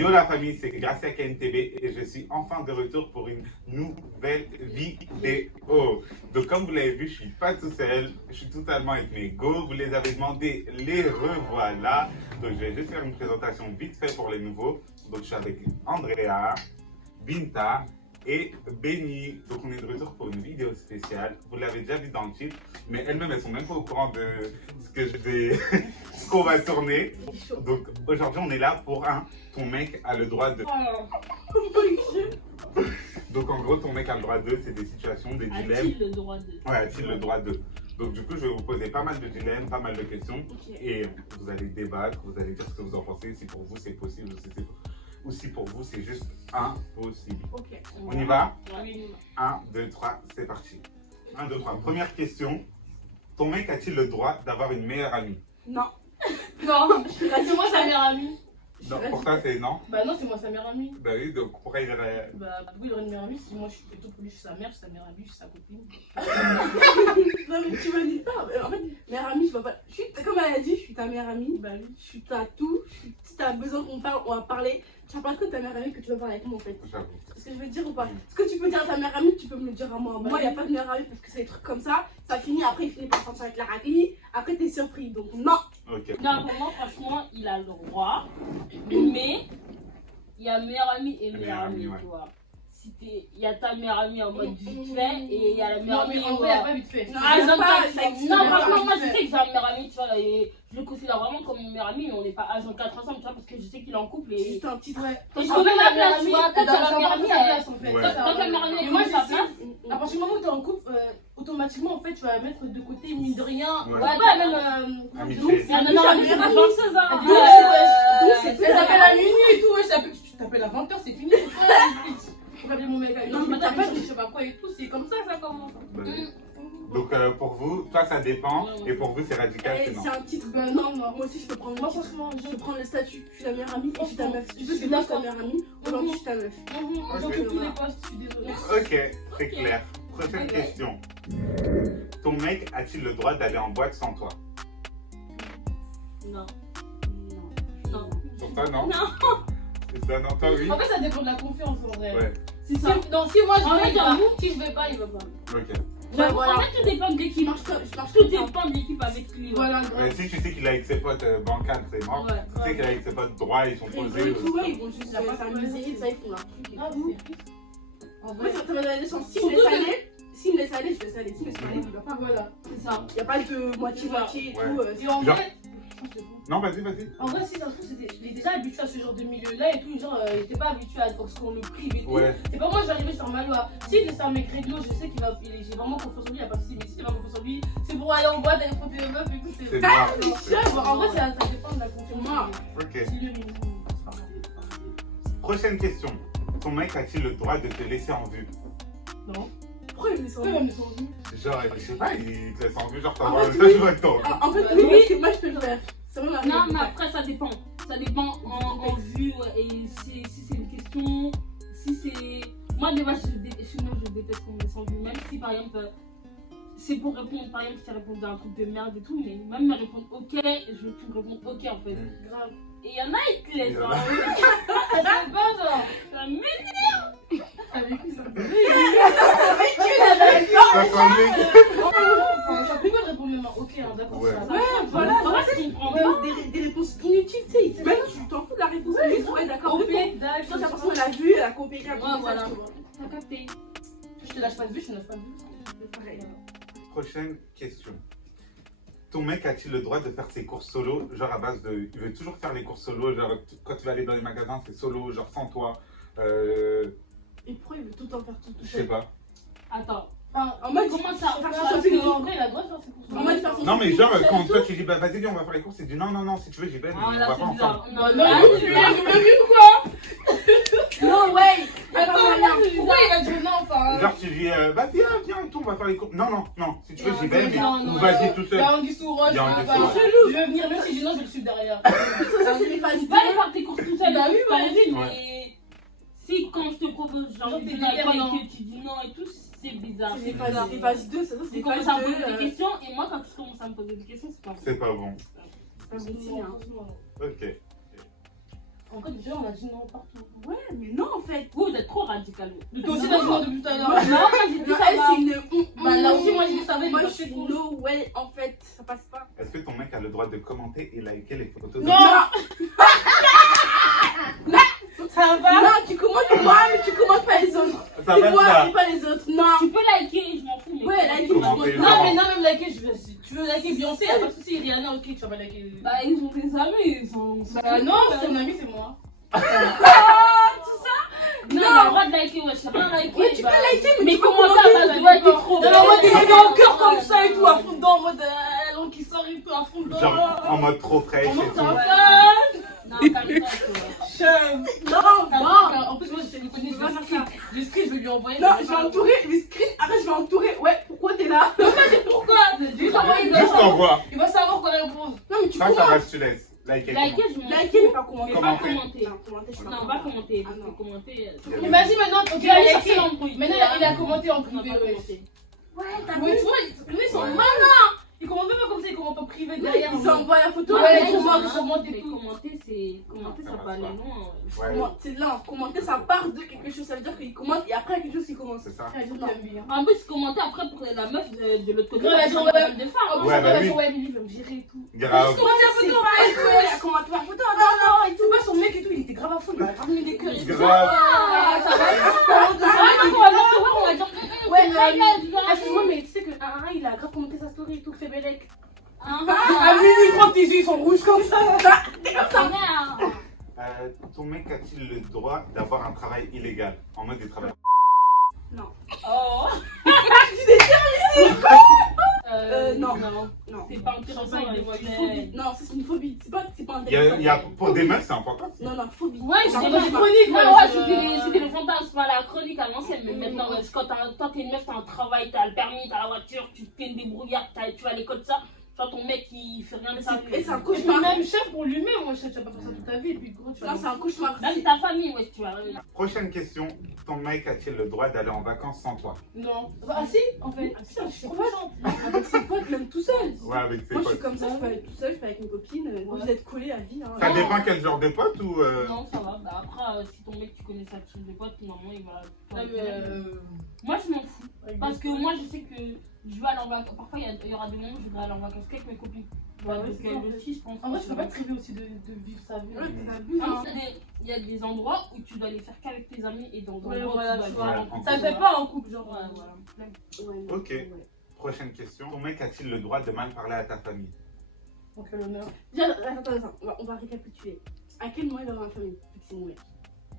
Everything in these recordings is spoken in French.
Yo la famille, c'est Gracia KNTB et je suis enfin de retour pour une nouvelle vidéo. Donc comme vous l'avez vu, je suis pas tout seul, je suis totalement avec mes go. Vous les avez demandé, les revoilà. Donc je vais juste faire une présentation vite fait pour les nouveaux. Donc je suis avec Andrea, Binta et Benny. Donc on est de retour pour une vidéo spéciale. Vous l'avez déjà vu dans le titre, mais elles-mêmes elles sont même pas au courant de ce que je vais, ce qu'on va tourner. Donc aujourd'hui on est là pour un ton mec a le droit de. Donc en gros ton mec a le droit de, c'est des situations, des dilemmes. A-t-il le droit de? Ouais, a-t-il le droit de? Donc du coup je vais vous poser pas mal de dilemmes, pas mal de questions, et vous allez débattre, vous allez dire ce que vous en pensez, si pour vous c'est possible ou si pour vous c'est juste impossible. Ok. On y va? Oui. 1, 2, 3, c'est parti. 1, 2, 3. Première question. Ton mec a-t-il le droit d'avoir une meilleure amie? Non. Non, c'est moi sa meilleure amie. Non, pour toi c'est non? Bah non, c'est moi sa meilleure amie. Bah oui, donc pourquoi il aurait... Bah oui, il aurait une meilleure amie si moi je suis plutôt pour lui, je suis sa mère, je suis sa meilleure amie, je suis sa copine. Non mais tu m'as dit pas. En fait, meilleure amie, je vois pas. Comme elle a dit, je suis ta meilleure amie. Bah oui. Je suis ta tout. Si t'as besoin qu'on parle, on va parler. Tu vas pas que ta meilleure amie que tu veux parler avec moi en fait. J'avoue. C'est ce que je veux dire ou pas? Ce que tu peux dire à ta meilleure amie, tu peux me le dire à moi. Moi, il n'y a pas de meilleure amie parce que c'est des trucs comme ça. Ça finit, après il finit par sortir avec la raclie. Après t'es surpris. Donc non. Ok. Non, pour moi, franchement, il a le droit. Mais il y a meilleure amie et meilleure amie, ouais. tu vois. Si il y a ta meilleure amie en mode vite fait et il y a la meilleure Non, mais amie en vrai, il n'y a pas vite fait. Non, Ah, il y a pas, H24, ça existe non, pas. franchement, moi je sais que j'ai un meilleur ami, tu vois, et je le considère vraiment comme mon meilleur ami, mais on n'est pas H24 ensemble, tu vois, parce que je sais qu'il est en couple et. Juste un titre. Ouais. Et je connais ma place, tu vois, quand tu as la meilleure amie, place en fait. Ouais. quand la meilleure amie, Et elle moi, connaît sa je sais, place. à partir du moment où tu es en couple, automatiquement, en fait, tu vas mettre de côté, mine de rien. Ouais. Ouais, pas même. Amitié. C'est un meilleur ami, c'est pas forceuse, hein. Elle s'appelle à minuit et tout, ouais, tu t'appelles à 20h, c'est fini. Je vais appeler mon mec à une Non, heure du mais matin, t'as pas je sais pas quoi et tout, c'est comme ça que ça commence. Bah oui. Donc pour vous, toi ça dépend, et pour vous c'est radical, c'est non. C'est un titre. Ben non, non. Moi aussi, je peux prendre le Moi, titre. franchement, Je peux prendre le statut. Je suis ta meilleure amie et je suis ta meuf. Tu peux Je suis devenir ta d'accord. meilleure amie. Aujourd'hui, je suis ta meuf. J'occupe tous les postes, je suis désolée. Ok, c'est clair. Prochaine question. Ton mec a-t-il le droit d'aller en boîte sans toi? Non. Non. Pour toi non? Non. C'est ça, non, toi oui? En fait, ça dépend de la confiance en vrai. Ouais, Si moi je En fait, vais, j'avoue, si je vais pas, il va pas. ok. J'avoue, voilà. en fait, tout dépend de l'équipe. Je marche Tout comme ça. dépend de l'équipe avec lui. Voilà, Mais si tu sais qu'il est avec ses potes bancables, c'est mort. Ouais. Tu sais qu'il est avec ses potes droits, ils sont posés. Ils vont juste s'amuser, ça, ils font leur truc. Ah, en Moi, vrai, ça va donner le sens. S'il me laisse aller, s'il me laisse aller, je laisse aller. S'il me laisse aller, il va pas. voilà. C'est ça. Il n'y a pas de moitié-moitié et Ouais. tout. Et en Genre- vrai, Non, vas-y, vas-y. en vrai, si ça se trouve, il est déjà habitué à ce genre de milieu-là et tout, genre, il était pas habitué à ce qu'on le prive et tout. Ouais. C'est pas moi, je vais arriver sur ma loi. Si c'est un mec réglo, je sais qu'il va. J'ai vraiment confiance en lui, il n'y a pas de souci. Mais si j'ai pas confiance en lui, c'est pour aller en boîte, aller prendre des meufs et tout. C'est noir. En vrai, ça dépend de la confiance. Moi. Ok. Si lui, il- Prochaine question. Ton mec a-t-il le droit de te laisser en vue? Non. Pourquoi il me sent Oui, même sans vue. Genre, je sais pas, il te laisse en vue, genre En t'envoies un fait, message oui. ou un temps. En fait, oui, parce que moi, je peux le faire. Ça va m'arriver. Non, mais après, ça dépend. Ça dépend en vue. Ouais, et si c'est une question. Si c'est. Moi, déjà, je déteste qu'on me laisse en vue. Même si, par exemple, c'est pour répondre. Par exemple, si tu réponds à un truc de merde et tout. Mais même me répondre ok, je veux que tu me répondes ok en fait. Grave. Et il y en a, ils te laissent. Il y en Hein. Ça se fait pas, genre. Ça m'énerve. Avec qui ça Ça semblait que- Enfin, ça rigole de répondre même un ok, hein, d'accord. Ouais. ça. Ouais, voilà. En vrai, je comprends Même pas. des réponses inutiles, tu sais. Même tu t'en fous de la réponse. Juste, ouais, d'accord. Ok, Toi, d'accord. la personne, elle a vu, elle a coopéré avec Ouais, ton voilà. message, tu vois. T'as capté. Je te lâche pas de vue, je te lâche pas de vue. C'est pareil. Prochaine question. Ton mec a-t-il le droit de faire ses courses solo, genre à base de... Il veut toujours faire les courses solo, genre quand tu vas aller dans les magasins, c'est solo, genre sans toi. Et pourquoi il veut tout le temps faire tout Je sais seul? pas. Attends. Enfin, en mode, Comment ça faire Parce son shopping et qu'en tout. vrai, il a le droit de faire ses courses. En mode, faire son Non mais shopping genre tout seul quand et toi tout. tu dis bah vas-y viens on va faire les courses, il dit non non non si tu veux j'y vais mais Ah on là, va c'est pas bizarre. ensemble. Non, Non, là, non, c'est tu bizarre. l'as vu ou quoi? Non, ouais. Attends, pourquoi il va dire non, enfin. Genre tu dis bah viens tout on va faire les courses. Non non non si tu veux j'y vais mais non, non, ou vas-y non. tout Il y seul. a Anguille sous roche, Il y a Anguille je sous veux roche. pas. Je veux venir, même si je dis non, je vais le suivre derrière. Ça, c'est les phases Tu peux aller faire tes courses tout seul, Bah oui, t'as ouais. envie, Ouais. mais si quand je te propose j'ai Genre, envie de t'es venir avec toi dépendant. et que tu dis non et tout, c'est bizarre. C'est C'est les bizarre. phases 2, ça, c'est Tu les commences phases à me poser 2. des questions et moi quand tu commences à me poser des questions, c'est pas bon. C'est pas bon. C'est pas bon signe, hein. Ok. En fait, déjà, on a dit non partout. Ouais, mais non en fait. Vous êtes trop radical. Toi aussi, t'as dit non depuis tout à l'heure. Non, moi j'ai dit Non, ça elle va. c'est une. Bah, là aussi, moi, j'ai dit ça va, il Moi est je pas suis fait cool. no way en fait, ça passe pas. Est-ce que ton mec a le droit de commenter et liker les photos de Non. Ça va? Non, tu commentes moi, mais tu commentes pas les autres. Ça C'est va moi ça. et pas les autres. Non. Tu peux liker, je m'en fous. Mais Ouais, liker, Comment tu t'es- peux. Non, mais non, même liker, si tu veux liker Beyoncé, y'a pas de soucis. Rihanna, ok, tu vas pas liker. Bah, ils ont des amis, ils sont. Bah, non, c'est ton ami, c'est moi. Non, il a le droit de liker, ouais, je sais pas liker. Ouais, tu peux liker, mais Mais tu peux comment commenter. ça va, tu dois être trop. Non, mais en mode, il est en cœur comme ça et tout, à fond dedans, en mode, l'on qui sort et tout, à fond dedans. Genre en mode trop fraîche En et mode, tout. ça va. Non, calme-toi, toi. Chum. Non. En plus, moi, je te connais, le screen, je vais lui envoyer. Non, je vais entourer les screens. Arrête, je vais entourer. Ouais, pourquoi t'es là? Pourquoi? Juste envoyer Juste envoie. Il va savoir quoi répondre. Non, mais tu Ça commentes. va, je te laisse. Liker. Liker, je m'en fous. Liker, mais pas commenter. Mais pas commenter. Non, commenter, je suis Non, pas commenter. Ah, Parce non. que commenter. comment. Imagine maintenant, ok, Tu vas aller il a chercher liké. l'embrouille. Maintenant, il a commenté en privé, ouais. Ouais, t'as Oui, vu? tu vois, lui, ils sont Ouais. malins. Ils commentent même pas comme ça, ils commentent en privé derrière. Ils envoient la photo. Ouais, Ouais, ils ils commentent, commentent. ils commentent et Mais tout. commenter, ça peut aller loin. Ouais, C'est là, commenter, ça part de quelque chose. Ça veut dire qu'ils commentent et après, il y a quelque chose qui commence. c'est ça. Ah, je t'aime bien. En plus, commenter après pour la meuf de l'autre côté. Ouais, la genre, femme ouais. de En femme. plus, Ouais, on bah va oui. sur Web, il va me gérer et tout. Grave. C'est pas elle, elle a commenté la photo. Non, Tu vois, son mec et tout, il était grave à fond, il m'a ramené des cœurs. Grave. Ah, ça va. On va dire. Ouais, Excuse-moi, mais tu sais que il a grave commenté sa story et tout, fait Bélec. Ah, À minuit 30, tes yeux ils sont rouges comme ça. Ton mec a-t-il le droit d'avoir un travail illégal en mode il travaille? Oh. Non. Non. Non. C'est pas intéressant, C'est les une voisins. phobie. Non, c'est une phobie. C'est pas Il y a, intéressant. pour des meufs, c'est important. Non, non, phobie. Ouais, Ça c'était marche des pas. chroniques. ouais, Ouais, c'était le fantasme, pas la chronique à l'ancienne. Mais maintenant, quand t'es une meuf, t'as un travail, t'as le permis, t'as la voiture, tu te fais une débrouillard, tu vas à l'école, ça. Genre ton mec, il fait rien de ça. Et c'est un Et puis cauchemar. même chef pour lui-même, moi chef, tu vas pas faire ça toute ta vie. Et puis gros, tu vas. Non, c'est un cauchemar. Même ta famille, ouais, tu vois. Prochaine question. Ton mec a-t-il le droit d'aller en vacances sans toi? Non. Ah si, en fait. Ah si, je suis trop méchante. Avec ses potes, même tout seul. Ouais, avec ses Moi, je suis potes. comme ça, je peux aller tout seul, je peux avec mes copines. Vous êtes collés à vie. Hein. Ça dépend quel genre de pote ou. Non, ça va. Bah, après, si ton mec, tu connais sa team de potes, normalement, il va. Non, mais Moi, je m'en fous. Parce que moi, je sais que je vais aller en vacances. Parfois, il y aura des moments où je voudrais aller en vacances qu'avec mes copines. Bah ouais, Donc, c'est ça, en elle fait. aussi, je pense. En vrai, je peux pas te priver aussi de vivre sa vie. Ouais, t'abuses. Ah, il y a des endroits où tu dois les faire qu'avec tes amis et dans Ouais, d'autres endroits voilà, où tu tu vois. dois Ouais, aller en couple. Ça le fait pas en couple, genre. Ouais, voilà. Ouais, Ok. ouais. Prochaine question. Ton mec a-t-il le droit de mal parler à ta famille? Donc l'honneur. Déjà, attends, on va récapituler. À quel moment il va avoir une famille? Vu que c'est mon mec.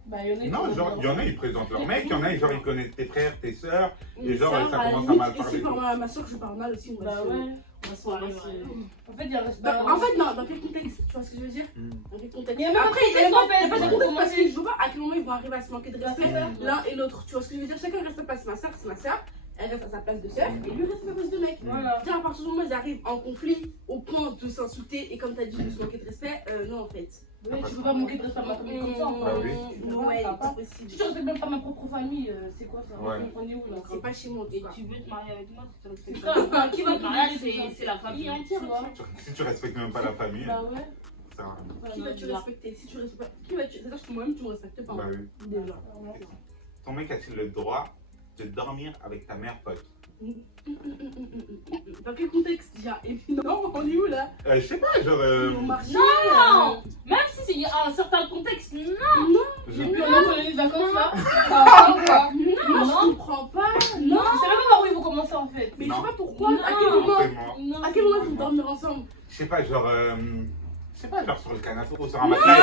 Bah, il y en a qui Non, vont genre, il y en a, ils présentent leur mec. Il y en a, genre, ils connaissent tes frères, tes sœurs. Et genre, Mes ça sœurs, commence la à mal limite, parler. Et si par exemple, ma soeur, je parle mal aussi, on va Bah se. ouais. On va se parler. En fait, il y a un respect. En fait, non, dans quel contexte? Tu vois ce que je veux dire? Hmm. Dans quel contexte? Il y a même pas de Après, il y a contexte, pas en fait. de contexte parce que je vois pas à quel moment ils vont arriver à se manquer de respect c'est l'un et l'autre. Tu vois ce que je veux dire? Chacun reste à sa place. Ma soeur, c'est ma soeur. Elle reste à sa place de soeur et lui reste à sa place de mec. Voilà. Tiens, à partir du moment où ils arrivent en conflit au point de s'insulter et comme t'as dit de se manquer de respect, non en fait. Ouais, tu peux pas manquer de respect à ma famille comme ça. Bah oui. Non, ouais, Ça va pas. c'est Si possible. tu respectes même pas ma propre famille, c'est quoi ça? Ouais. On est où là? C'est pas chez moi en tout Et cas. tu veux te marier avec moi, tu C'est respectes ça. pas. Qui va te Le mariage, marier, c'est la famille entière, tu vois. Si tu respectes même pas la famille, Bah ouais. ça sert à rien. Qui vas-tu respecter? Si tu respectes pas, qui vas-tu. C'est-à-dire que moi-même tu me respectes pas. Bah oui. Déjà. Ton mec a-t-il le droit de dormir avec ta mère pote? Dans quel contexte déjà? Et non, on est où là? Je sais pas, genre. Au marché. Non! Même si c'est un certain contexte, non! J'ai plus un autre colonie de vacances là. Non, je comprends pas. Non. Je sais même pas par où ils vont commencer en fait. Mais je Non. sais pas pourquoi. Non. À quel moment? Forcément. À quel moment ils vont dormir ensemble? Je sais pas, genre. Je sais pas, genre sur le canapé ou sur un matelas.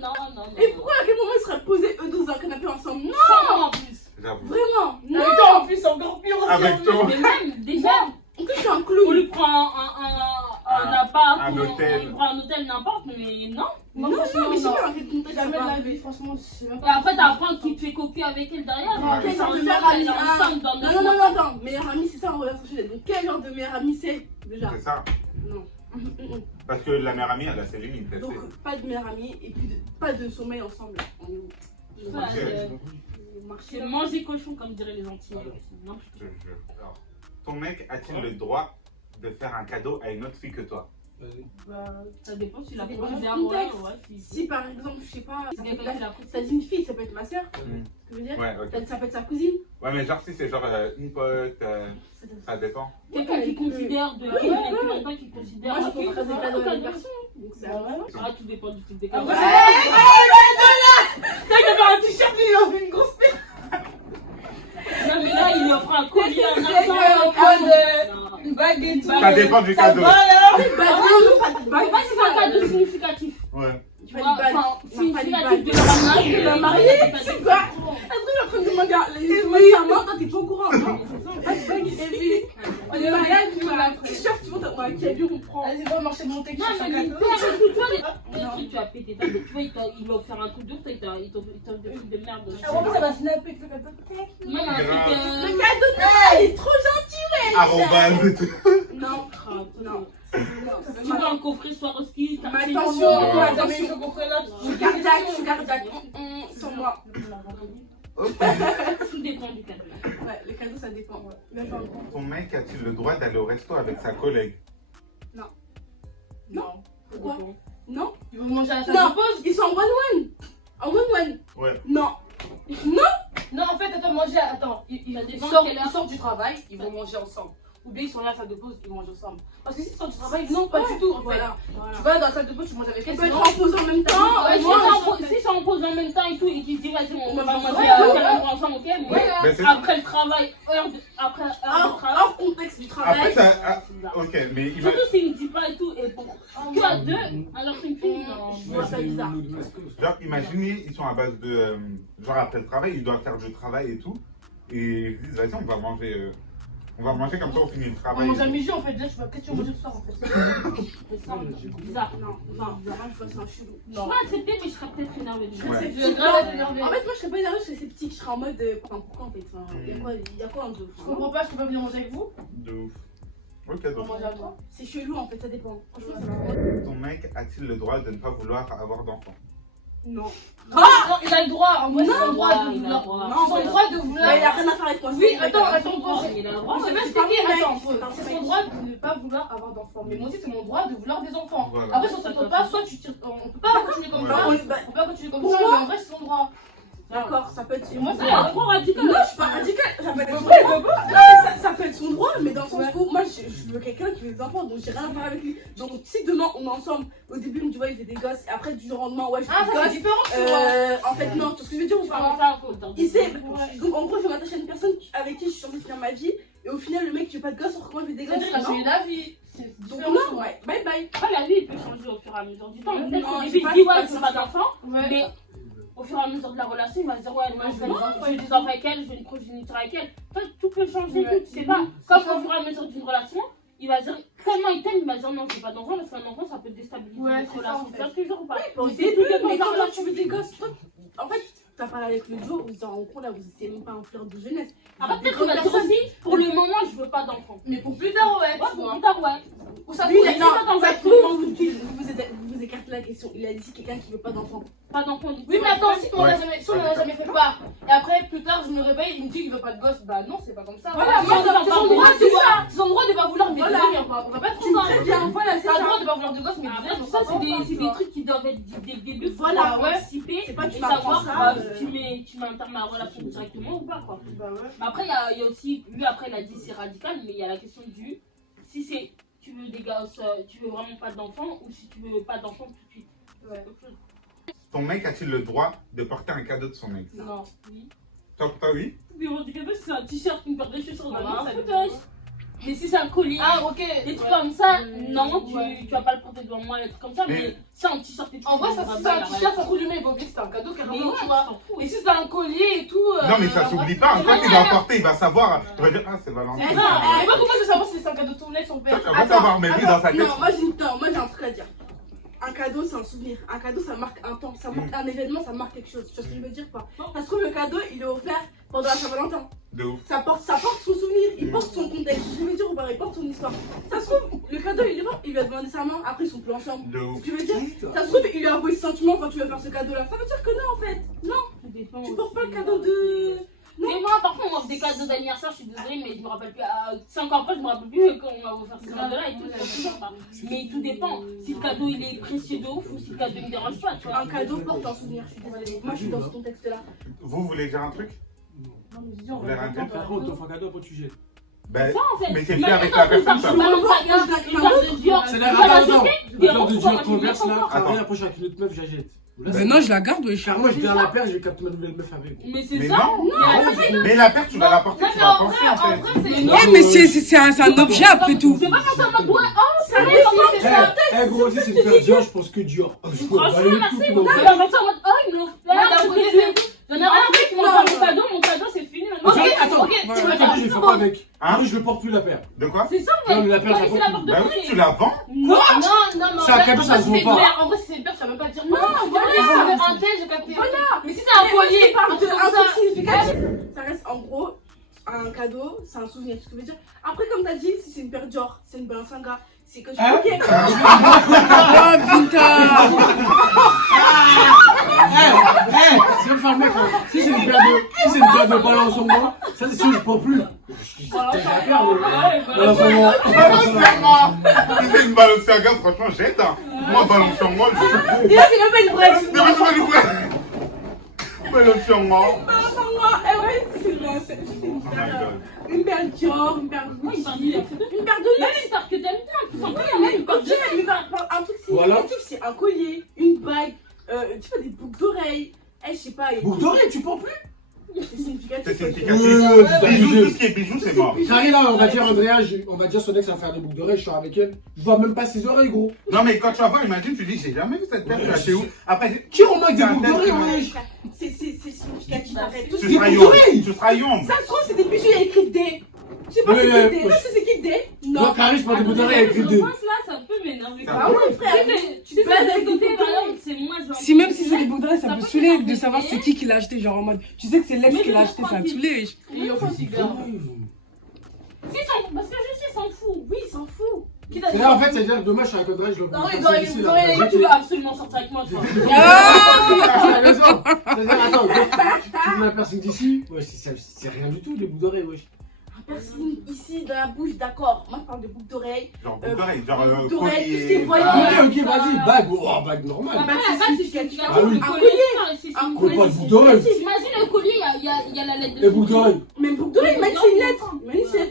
Non. Et pourquoi à quel moment ils seraient posés eux deux dans un canapé ensemble? Non. Sans en plus. J'avoue. Vraiment. Non. Avec toi en plus, c'est encore pire aussi. Avec en plus. toi. Mais même, déjà, En plus, je suis un on clown. lui prend un appart, un ou hôtel. on lui prend un hôtel, n'importe, mais non. Non, non, mais je sais pas dans quel contexte ça Jamais de va la arriver. vie, franchement, je sais même Et pas. après, t'apprends qu'il te fait copier avec elle derrière. Ouais. Quel C'est genre un de mec, meilleur ami? elle est enceinte dans Non, non, non, attends. Meilleur ami, c'est ça, on revient sur le sujet. Donc, quel genre de meilleur ami c'est déjà? C'est ça. Non. Parce que la mère amie, elle a ses limites. Elle Donc, sait. pas de meilleur ami et puis pas de sommeil ensemble. On est où? Le Ça, marché. euh, Le marché, C'est là. manger cochon, comme diraient les Antillais. Non, Je te jure. Alors, ton mec a-t-il le droit de faire un cadeau à une autre fille que toi? Ça dépend si la Ça dépend du considère contexte. ouais. Si par exemple, je sais pas, C'est quelqu'un qui l'apprécie. t'as dit une fille, ça peut être ma soeur. Mm. Ce que je veux dire, Ouais, ok. ça peut être sa cousine. Ouais, mais genre, si c'est genre une pote, ça dépend. Quelqu'un qui considère de qui est depuis longtemps, qui considère. Moi, je ok, peux faire des cadeaux à des cadeau. personnes. Donc c'est Ah, tout dépend du type de Ah cadeau. ouais. Ça, il avait un t-shirt, il a fait une grosse tête. Non, mais là, il lui offre un collier, un C'est argent. Non. une bague et tout. Ça dépend du Ça cadeau. va là? Bah, non, pas de Je sais bague. pas si c'est un cadeau significatif. Ouais. Tu Pas vois, de bague. enfin, Non, significatif pas de la mariage. de la mariée, c'est quoi? Est-ce qu'il est en train de demander les sa main, toi t'es pas au courant, non? Pas de bague ici. On est mariés, tu vois, un t-shirt, tu vois, t'as un cadeau, on prend. Vas-y, va marcher de mon texte. Non, mais cadeau. l'hyper et tout, tu vois, les trucs, tu as pété ta gueule. Tu vois, il va faire un truc de ouf, toi, il t'offre des trucs de merde. Ah, en plus, ça va snapper, le cadeau. Même un truc. Le cadeau de Noël, il est trop gentil, Arrobase et tout. Non, Non. non. Tu veux un coffret Swarovski, t'as Mais pris attention, une- Attends, mais il faut qu'on ferait là. Je suis cardiaque, sans moi. Tout dépend du cadeau. Ouais, les cadeaux, ça dépend. Ouais. Ton mec a-t-il le droit d'aller au resto avec sa collègue? Non. Pourquoi? Non. Tu veux manger à la salle Non, de pause? ils sont en one-one. En one-one. Ouais. Non. Non, en fait, attends, manger. Attends, Ça dépend quelle heure. ils sortent du travail, ils vont manger ensemble. Ou bien ils sont là à la salle de pause, ils mangent ensemble. Parce que si ils sortent du travail, non, pas du tout en fait. Voilà. Tu vas dans la salle de pause, tu manges avec On elle. peut être sinon- en pause en même temps. Ouais, moi, si ça en pose en même temps et tout, et qu'il dit vas-y, on va manger Ouais, à ouais. quel endroit ensemble, ok, mais Mais c'est- après le travail, après heure de travail. hors contexte du Après, travail. ça. c'est bizarre. Ok, mais il Surtout s'il ne dit pas et tout, et pour que à deux, alors qu'une fille, non. Je vois ça bizarre. Genre, imaginez, ils sont à base de. Genre, après le travail, ils doivent faire du travail et tout. Et ils disent, vas-y, on va manger. On va manger comme ça, on finit le On travail. mange à midi en fait, déjà tu vas qu'est-ce que tu veux manger ce soir en fait. C'est ça, bizarre. Non, enfin, bizarre, je pense que c'est un chelou. Je pourrais accepter, mais je serais peut-être énervée. Je Ouais. sais Je petit, vais grave être énervée. En fait, moi je serais pas énervée, je serais sceptique. Je serais en mode. Enfin, pourquoi en fait? Enfin, il y a quoi en deux? Je comprends pas, je peux pas venir manger avec vous. De ouf. Ok, On va donc. manger à toi. C'est chelou en fait, ça dépend. Franchement, Ton mec a-t-il le droit de ne pas vouloir avoir d'enfant? non. Non, il a le droit, en vrai, c'est son droit de il a le vouloir. droit. Non, C'est son droit de Mais il vouloir. a rien à faire avec moi. Oui, c'est attends, vrai. attends, Il a le droit. Je vais c'est m'expliquer, pas attends, mon mec, c'est son droit de ne pas vouloir avoir d'enfants. Mais moi aussi, c'est mon droit de vouloir des enfants. Voilà. Après, si on s'entend pas, soit tu tires. On peut pas continuer comme ça. Ouais. Bah, On peut pas continuer comme Pourquoi ça, mais en vrai, c'est son droit. d'accord, ça peut être son Moi, droit. c'est Ah, trop radical. Non, je suis pas radicale. Ça peut être son droit. Non, mais ça peut être son droit, mais dans le sens où moi je veux quelqu'un qui veut des enfants, donc j'ai rien à faire avec lui. Donc si demain on est ensemble, au début il me dit ouais il fait des gosses, et après du jour au lendemain ouais je Ah, fais des ça c'est gosses. différent, tu vois. En fait non, tout ce que je veux dire, on se Enfin, parle. ça, faut le dire. Il sait, donc en gros je vais m'attacher à une personne avec qui je suis censée finir ma vie, et au final le mec qui veut pas de gosses, pourquoi il fait des gosses? C'est-à-dire, il a changé Non. d'avis. C'est Donc différent. non, ouais, bye bye. Après, la vie, il peut changer au fur et à mesure du temps. Peut-être Non, qu'au j'ai début, pas il dit dit ouais, pas je veux ça. pas d'enfant, Ouais. mais au fur et à mesure de la relation, il va se dire ouais, moi je veux des enfants avec elle, je veux une progéniture avec elle. Toi, tout peut changer, Ouais. tout, tu sais pas. Comme au fur et à mesure d'une relation, il va dire tellement il t'aime, il va dire non, je veux pas d'enfant parce qu'un enfant ça peut déstabiliser Ouais, une c'est ça, relation. en Tu fait. vois ce que je veux dire ou pas? Au C'est début, tout dépend mais de la quand relation. tu veux des gosses, toi, en fait, t'as parlé avec le Joe, vous êtes en gros là, vous étiez même pas un fleur de jeunesse. Après, peut-être qu'il va dire aussi pour le moment, je veux pas d'enfant. Mais pour plus tard, ouais. Ouais, tu pour vois. plus tard, ouais. Ou ça Lui, trouve, il a- non, non, ça ça se trouve, trouve, vous écartez la question. Il a dit quelqu'un qui veut pas d'enfant. Pas d'enfant du tout. Oui, mais attends, si on Ouais. a jamais, si on en a jamais fait part, et après, plus tard, je me réveille, il me dit qu'il veut pas de gosse, bah non, c'est pas comme ça. Voilà, moi, moi, c'est son droit, c'est ça. c'est son droit de pas vouloir, mais Voilà. désolé, on va pas être C'est ensemble. très bien, voilà, c'est T'as le ça. droit de pas vouloir de gosse, mais Après, désolé, tout ça, c'est des trucs qui doivent être dit dès le début. Voilà, ouais. ouais. Anticiper C'est pas et tu m'apprends savoir ça, bah, tu mets un terme à la relation directement ou pas, quoi. Bah ouais. Mais après, il y a aussi, lui, après, il a dit c'est radical, mais il y a la question du si c'est tu veux des gosses, tu veux vraiment pas d'enfants ou si tu veux pas d'enfants tout de suite. Ouais. C'est autre chose. Ton mec a-t-il le droit de porter un cadeau de son ex? Non, oui. Toi, pour toi, oui? Mais on dit que c'est un t-shirt, une paire de chaussures, Ah, dans un ça fauteuil. Mais si c'est un collier, Ah, ok. des trucs comme ça, Ouais. non, Ouais. tu vas pas le porter devant moi, des trucs comme ça, Mais- mais c'est un t-shirt et tout. En vrai, ça, va si c'est pas, un il a t-shirt, rien. ça trouve lui, il va oublier que c'était un cadeau, Mais carrément, ouais, tu tu vois. t'en fous. Et si c'est un collier et tout. Non, mais ça s'oublie pas. Quand il va en porter, il va savoir. Il va dire, ah, c'est Valentin. Eh, Non, mais moi, comment je vais savoir si c'est un cadeau de ton ex, son père? Ça, on va savoir, mais lui, dans sa tête. Non, moi j'ai un truc à dire. Un cadeau, c'est un souvenir. Un cadeau, ça marque un temps. Ça marque un événement, ça marque quelque chose. Tu vois ce que je veux dire, quoi? Ça se trouve, le cadeau, il est offert pendant la Saint-Valentin. De ouf. Ça porte son souvenir, il porte son contexte. Je veux dire, ou pas, il porte son histoire. Ça se trouve, le cadeau, il est là, il lui a demandé sa main, après ils sont plus ensemble. De Ce ouf. que je veux dire, ça se trouve, il lui a avoué ce sentiment quand tu vas faire ce cadeau-là. Ça veut dire que non, en fait. Non, Tout dépend tu portes pas le aussi, cadeau de. Et moi, parfois, on m'offre des cadeaux d'anniversaire, je suis désolée, mais je me rappelle plus. 5 ans après, je me rappelle plus quand on m'a offert ce cadeau-là et tout, je sais toujours pas. Mais tout dépend. Si le cadeau il est précieux de ouf ou si le cadeau me dérange pas, tu vois. Un cadeau porte un souvenir, je suis désolée. Moi, je suis dans ce contexte-là. Vous voulez dire un truc? Non, mais je dis, on Vous voulez rien dire? Après, on t'offre un cadeau, après tu jettes. Ben, ça en fait. mais c'est fait avec la personne, ça. Une barre de Dior. C'est Tu la vas la attends, jeter, le t'es cœur de rouge, Dieu tu vas converse la là, jeter après après chaque autre meuf, j'achète. Ben non, je la garde, wesh. Car moi je viens à la paire, je capte ma nouvelle meuf avec. Mais c'est Mais ça. non, mais la paire, tu vas la porter, tu vas penser en fait. Eh, mais c'est un objet après tout. C'est pas forcément toi. Oh, ça Eh, eh gros, si c'est une paire Dior, je pense que Dior. Franchement, merci. On va en mode, oh, ils me l'ont fait. J'en ai rien à foutre, mon cadeau, c'est fini. Attends, Ok, tu vois, je le fais pas avec. Hein? Moi je le porte plus la paire. De quoi? c'est ça, Non, mais mais la paire, c'est ça la porte porte de Ben oui, tu la vends. Non, C'est un cadeau, ça se vend pas. En vrai, si c'est une paire, ça veut pas dire Non, voilà. un tel, j'ai capté. Voilà. Mais si c'est un collier, parle un de truc un comme ça. truc significatif. Ça reste en gros un cadeau, c'est un souvenir. Ce que je veux dire. Après, comme t'as dit, si c'est une paire Dior, c'est une Balenciaga, c'est que je Hein? ok. Oh putain. C'est même pas le mec. Si c'est une paire de balles ensemble, ça c'est sûr, je prends plus. C'est la paire, Balenciaga, si c'est une Balenciaga, franchement, jette. Moi, Balenciaga, je... Et là, c'est même pas une vraie. Mais c'est pas du vrai. Balenciaga. Eh ouais, c'est vrai. C'est Oh my god. une paire Dior, une paire Moi, Gucci, il parle une paire de Même luxe. une part que t'aimes bien, tout Oui, simplement. mais quand tu mais un truc Voilà. significatif, c'est un collier, une bague, tu vois, des boucles d'oreilles. Eh, je sais pas. Boucle d'oreille, tu prends plus. C'est significatif. C'est quoi. significatif. Bijoux, tout ce qui est bijoux, c'est mort. J'arrive là, on va dire Andrea, on va dire son ex va faire des boucles d'oreilles, je sors avec elle. Je vois même pas ses oreilles, gros. Non, mais quand tu vas voir, imagine, tu dis, j'ai jamais vu cette paire, tu l'as acheté où? Après, Qui remarque des boucles d'oreilles, wesh? C'est significatif, arrête. Tout ce tu qui seras est yombe. d'oreilles. Tu seras yombe. Ça se trouve, c'est des bijoux, il y a écrit D. Je sais pas Ouais, c'est ouais, qui D. ouais. Non, c'est qui D? Toi, Non. Caris, je prends des boucles d'oreilles avec Je des. pense là, ça peut m'énerver. Ça Ah oui, frère. Tu sais, balades d'un avec côté, des par boucles exemple, c'est moi, genre. Si même si c'est des boucles d'oreilles, ça Ça peut peut saouler faire de savoir plaisir. c'est qui l'a acheté, genre en mode. Tu sais que c'est l'ex Mais qui l'a je acheté, ça va te tranquille. saouler, wesh. Et on s'en parce que je sais, s'en fout. Oui, il s'en fout. Qui t'a Et dit là, en fait, c'est-à-dire que demain, je suis avec Andrea, je le Non, prends. mais dans les Toi, tu veux absolument sortir avec moi, toi. Ah, raison. C'est-à-dire, attends, tu veux la personne d'ici? Ouais, c'est rien du tout, des boucles d'oreilles, wesh. Personne ici dans la bouche, d'accord. Moi, je parle de boucles d'oreilles. Genre, boucle d'oreille, genre, boucle d'oreille, tout ce qui est collier. voyant. Ok, vas-y, bague, oh, bague normale. Après, la base, c'est significatif. Ah oui. Le collier, c'est Un Quoi, significatif. pas de boucle d'oreille? Imagine le collier, il y a la lettre de Les boucles d'oreilles. Même boucle d'oreille, même c'est une lettre.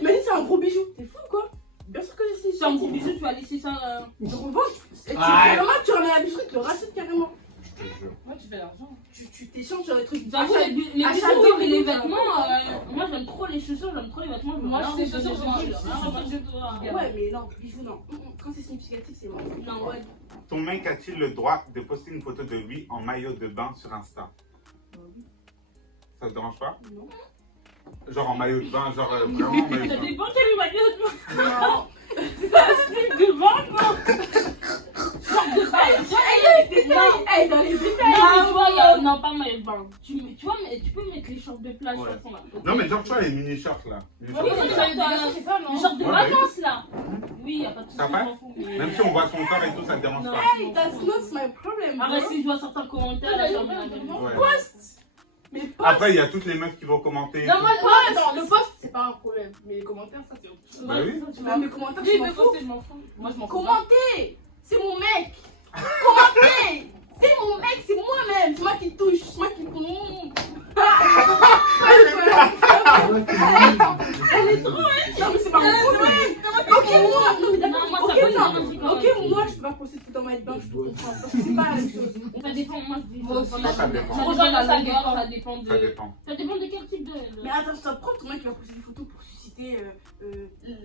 Même c'est un gros bijou. T'es fou, quoi. Bien sûr que je sais. C'est un gros bijou, tu vas laisser ça. De revanche, Ah. tu ramènes la bijouterie, tu le rachètes carrément. Je te jure. Moi, tu fais l'argent. Tu t'échanges sur des trucs. J'avoue, Achat- les achat bijoux de et les bijoux, vêtements, moi j'aime trop les chaussures, j'aime trop les vêtements. Moi, je suis chaussures, Ouais, mais non, bijoux, non. Quand c'est significatif, c'est bon. Non, ouais. Ton mec a-t-il le droit de poster une photo de lui en maillot de bain sur Insta? Ça te dérange pas? Non. Genre en maillot de bain, genre vraiment en maillot de Ça bain. dépend quel maillot de bain. Non. Slip de bain, quoi. Short de bain. Hey, dans les Non, détails. mais tu vois, non, pas maillot de bain. Tu vois, mais tu peux mettre les shorts de plage, de Ouais. toute façon, là. Non, mais genre, tu vois les mini-shorts là. Les Oui, shorts, c'est là. C'est ça, non? Les shorts de Ouais, bah oui. vacances, là. Oui, y a pas de soucis, Ça je passe m'en fous. mais- Même si on voit son corps et tout, ça te dérange Non. pas. Hey, that's not my problem. Arrête, bro. si je dois sortir un commentaire, là, j'en ai Ouais. Post. Mais post. Après, il y a toutes les meufs qui vont commenter. Non, moi, attends, le post, c'est pas un problème. Mais les commentaires, ça, c'est autre chose. Bah oui. Même les commentaires, Oui, je m'en mais fous. poster, je m'en fous. Moi, je m'en fous. Commentez. C'est mon mec. Commentez. C'est mon mec, c'est moi-même. C'est moi qui touche. C'est moi qui. Elle est trop, hein. Non, mais c'est pas mon problème. Ok, moi. Non, mais d'accord. Non, moi, ça Ok, peut non. être un truc, Ok, moi, je peux pas poster tout dans ma bain. Je peux comprendre. Parce que c'est pas la même chose. Ça dépend, moi je dis. Moi aussi, ça dépend. Je rejoins la longueur, ça dépend de. Ça dépend. Ça dépend de quel type de. Mais attends, ça prend ton mec qui va poster des photos pour susciter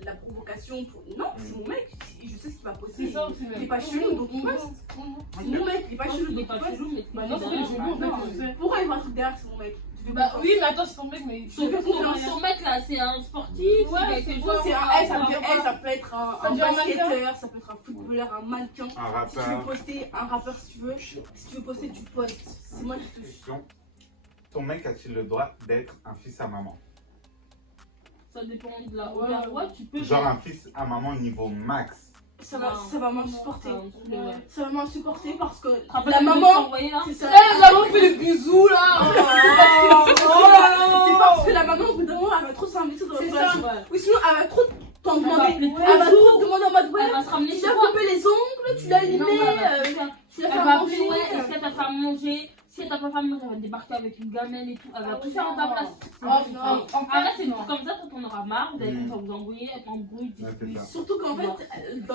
la provocation. Non, c'est mon mec. Je sais ce qu'il va poster. C'est ça aussi, Il est pas chelou, donc il poste. C'est mon mec, il est pas chelou, Il est donc pas il poste. chelou, mais Bah, non, c'est que j'ai vu, en fait, je sais. Pourquoi il voit un truc derrière, c'est mon mec? Je fais Bah, confiance. oui, mais attends, c'est ton mec, mais. Son mec là, c'est un sportif, Ouais, c'est quelque c'est chose. C'est un S, ça peut être Ça un devient un basketteur, ça peut être un footballeur, un mannequin. Un Si tu veux rappeur. poster un rappeur si tu veux, si tu veux poster, tu postes. C'est moi qui touche. Question. Ton mec a-t-il le droit d'être un fils à maman? Ça dépend de la Ouais. hauteur. Ouais, tu peux. Genre un fils à maman niveau max. ça va m'insupporter. Ça va m'insupporter parce que Après, la tu veux maman, t'envoyer, là. c'est ça. Eh, la maman fait des bisous là. C'est parce que la maman, au bout d'un moment, elle va trop s'investir dans la C'est relation. Ouais. Oui, sinon, elle va trop t'en Elle va demander. appeler tous Elle les va jours. trop te demander en mode ouais, Elle va se ramener tu chez l'as toi. coupé les ongles, tu l'as limé, Non, elle va appeler ça. tu l'as fait Elle à va manger. appeler, ouais, est-ce que t'as fait à manger? Si elle t'a pas fait à manger, elle va débarquer avec une gamelle et tout. Elle va tout faire à ta place. Oh, non. Arrête, c'est comme ça, quand on aura marre, vous allez commencer à vous embrouiller, être embrouillé, Ouais, c'est dispute. ça. Surtout qu'en fait, dans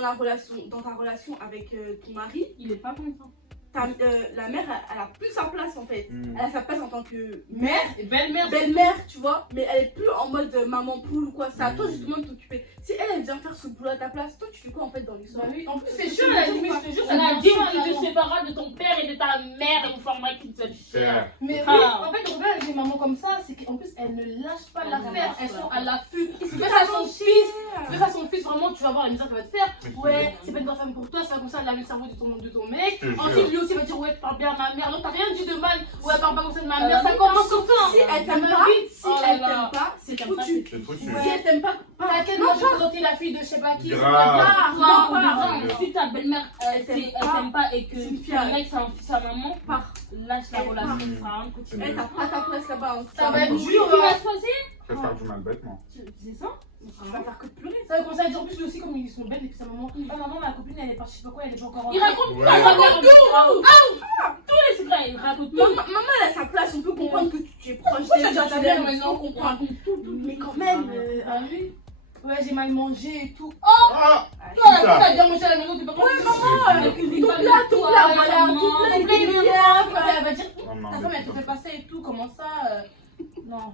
ta relation avec ton mari, Il est pas content. la mère, elle a plus sa place en fait. Mm. Elle a sa place en tant que mère, Et belle-mère. belle-mère, tu vois, mais elle est plus en mode maman poule ou quoi. C'est à toi justement de t'occuper. Si elle vient faire ce boulot à ta place, toi tu fais quoi en fait dans l'histoire? Bah oui, en plus c'est sûr, à la limite, je te jure, ça On a devient dit chiant, que tu là, te séparas de ton père et de ta mère et vous formerez qu'une seule chair. Mais Ah. oui, en fait, on voit des mamans comme ça, c'est qu'en plus elles ne lâchent pas l'affaire, elles sont à l'affût. Face à son fils, face à son fils, vraiment, tu vas voir la misère qu'elle va te faire. Ouais, c'est pas une bonne femme pour toi, c'est pas comme ça, elle lave le cerveau de ton mec. Je te Ensuite, jure. lui aussi va dire, ouais, tu parles bien à ma mère. Non, t'as rien dit de mal. Ouais, parle pas comme ça de ma Ah, mère. Ça oui, commence comme ça. Si elle t'aime Ça pas, va vite. si Oh là elle là. t'aime pas, c'est Si t'aimes pas, foutu. C'est foutu. Si elle t'aime pas, À quel moment j'ai présenté la fille de je sais pas qui. Grave. Non, si ta belle-mère Elle t'aime elle t'aime pas et que C'est une ton fière. mec c'est un fils à maman, Part. lâche la Elle relation, part. ça sera rien de continuer. Elle t'a pas ta place là-bas. hein. Ça va être Tu dur. vas se passer? Je vais faire du mal bêtement. C'est ça? Tu vas faire que de pleurer. Ça va commencer à dire en plus lui aussi comme ils sont bêtes et puis sa maman. Ah maman ma copine elle est partie je sais pas quoi elle est pas encore Il rentrée. raconte Ouais. tout, il raconte tout! Tous les secrets, il raconte tout. Maman, elle a sa place, on peut comprendre que tu es proche Pourquoi d'elle, t'as tu ta l'aimes, mère maintenant on Il comprend. raconte tout. Mais quand même, Ah oui. Ouais j'ai mal mangé et tout. Ah! Toi la fille a bien mangé à la maison t'es pas Ouais, maman. Avec une ton bonne plat, toi, voilà, maman, ton plat, il ton est plat, bien. Elle va dire Oh non, ta femme elle te fait passer et tout comment ça non.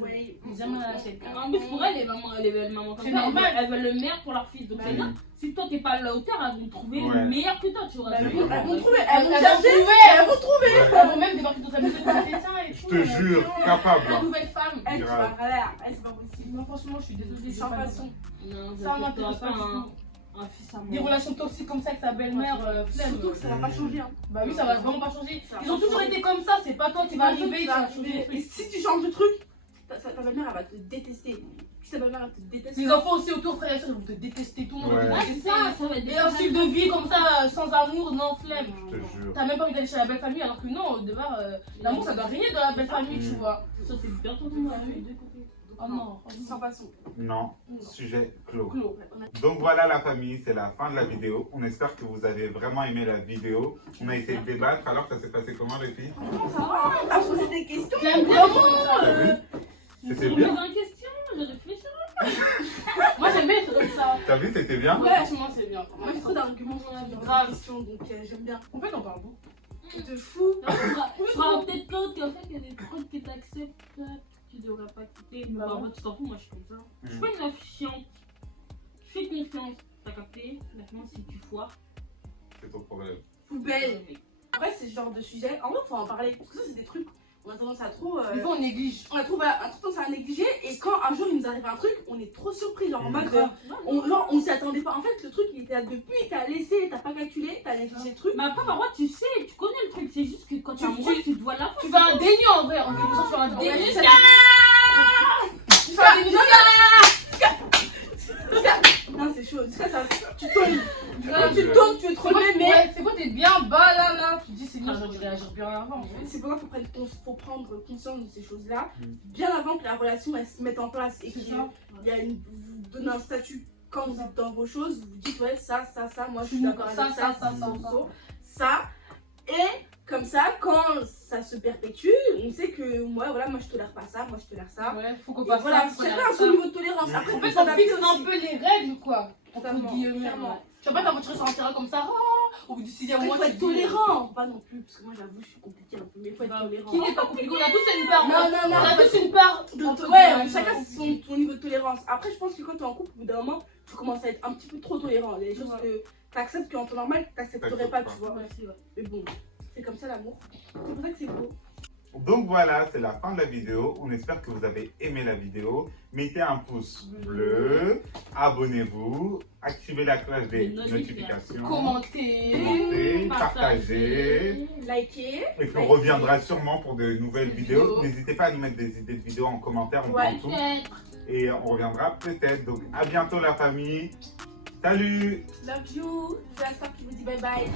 Ouais. Jamais à la tête. En plus, pour elle, les belles mamans comme C'est ça, normal. elles veulent le meilleur pour leur fils. Donc, c'est bien. Si toi, t'es pas à la hauteur, elles vont trouver Ouais. meilleur que toi, tu vois. Bah, Elles oui. vont trouver, Elles elles vont vont chercher, trouver. elles vont trouver. Elles vont même débarquer dans ta maison et dire tiens et Je tout. te jure, capable. La hein. nouvelle femme. Elle, tu vas Grave. galère. Elle, c'est pas possible. Non franchement je suis désolée. Sans façon. Non, Ça t'auras m'intéresse pas du tout. un fils à Des moi. relations toxiques comme ça avec ta belle-mère, flemme. Surtout que ça va pas changer. hein. Bah oui, ça va vraiment pas changer. Ça va Ils ont pas toujours changer. été comme ça, c'est pas toi qui vas arriver, tu vas changer les Et trucs. si tu changes de truc, ta belle-mère, elle va te détester. Si ta belle-mère, elle te déteste. Les enfants aussi autour, frères et sœurs, ils vont te détester, tout le monde va Ouais. te Ah, c'est détester. ça, ça va être Et un style de vie comme ça, sans amour, non, flemme. Je te jure. T'as même pas envie d'aller chez la belle famille, alors que non, au départ, l'amour ça doit régner dans la belle famille, tu vois. Ça, c'est bientôt tout le monde. Oh non, Sans façon. Non, sujet clos. Clos. Donc voilà la famille, c'est la fin de la vidéo. On espère que vous avez vraiment aimé la vidéo. On a essayé de débattre. Alors, ça s'est passé comment les filles? T'as posé des questions. j'aime bien. T'as vu? C'était Je bien. me pose une question, je réfléchis. Moi j'aime bien les trucs comme ça. T'as vu, c'était bien? Ouais. Franchement, c'est bien. Moi, j'ai trop d'arguments sur la Grave. question, donc j'aime bien. En fait, on parle beaucoup. De fou. Tu seras peut-être l'autre qu'en fait, il y a des trucs que t'acceptes, que tu devrais pas quitter. Mais Bah en ouais. fait, tu t'en fous, moi, je suis comme ça. Je suis pas une meuf chiante. Je fais confiance. T'as capté? Maintenant, si tu foires, C'est ton problème. Poubelle. Après, c'est ce genre de sujet. En vrai, faut en parler. Parce que ça, c'est des trucs. On a tendance à trop. Des fois, on néglige. On a trop tendance à négliger. Et quand un jour il nous arrive un truc, on est trop surpris. Genre en mode. Grave. On s'y attendait pas. En fait, le truc, il était là depuis. T'as laissé, t'as pas calculé, t'as négligé le truc. Mais après, parfois, tu sais, tu connais le truc. C'est juste que quand tu es amoureux, tu dois la Tu fais un déni en vrai, en quelque sorte, tu fais un déni. Ouais, ça- Tu fais un déni. Non, c'est chaud. Ça, tu tombes. Quand tu tombes, tu es trop Ouais, mais. c'est quoi, t'es bien bas là. Tu te dis, c'est bien, j'aurais dû réagir bien avant. en fait. C'est pourquoi faut prendre conscience de ces choses-là bien avant que la relation elle se mette en place et C'est qu'il ça. y a une, vous donnez un statut quand vous êtes dans vos choses, vous dites ouais ça, moi je suis Ça, d'accord ça, avec ça, ça, et comme ça quand ça se perpétue, on sait que moi voilà moi je tolère pas ça, moi je tolère ça. Ouais, faut qu'on Et fasse voilà, ça. chacun a son niveau de tolérance. Après, En on peut fait, on s'adapter fixe un aussi. peu les règles, quoi. Totalement, Entre guillemets. clairement. Tu vas pas t'aventurer sur un terrain comme ça. Au bout du 6e Après, il mois, faut tu être te dis, tolérant, pas non plus, parce que moi j'avoue je suis compliquée un peu, mais il faut être tolérant. Qui n'est pas compliqué? On a tous une part. Non, On a tous une part. Ouais, chacun son niveau de tolérance. Après, je pense que quand tu es en couple, au bout d'un moment, tu commences à être un petit peu trop tolérant. Il y a des choses que tu acceptes qu'en temps normal, tu n'accepterais pas, tu vois. Ouais, c'est vrai. Mais bon, c'est comme ça l'amour. C'est pour ça que c'est beau. Donc voilà, c'est la fin de la vidéo. On espère que vous avez aimé la vidéo. Mettez un pouce bleu, abonnez-vous, activez la cloche des notifications, Commenter. commentez, partagez. Liker. Et puis on reviendra sûrement pour de nouvelles vidéos. N'hésitez pas à nous mettre des idées de vidéos en commentaire, on Ouais. prend tout. Et on reviendra peut-être. Donc à bientôt la famille. Salut. Love you. C'est la star qui vous dit bye bye.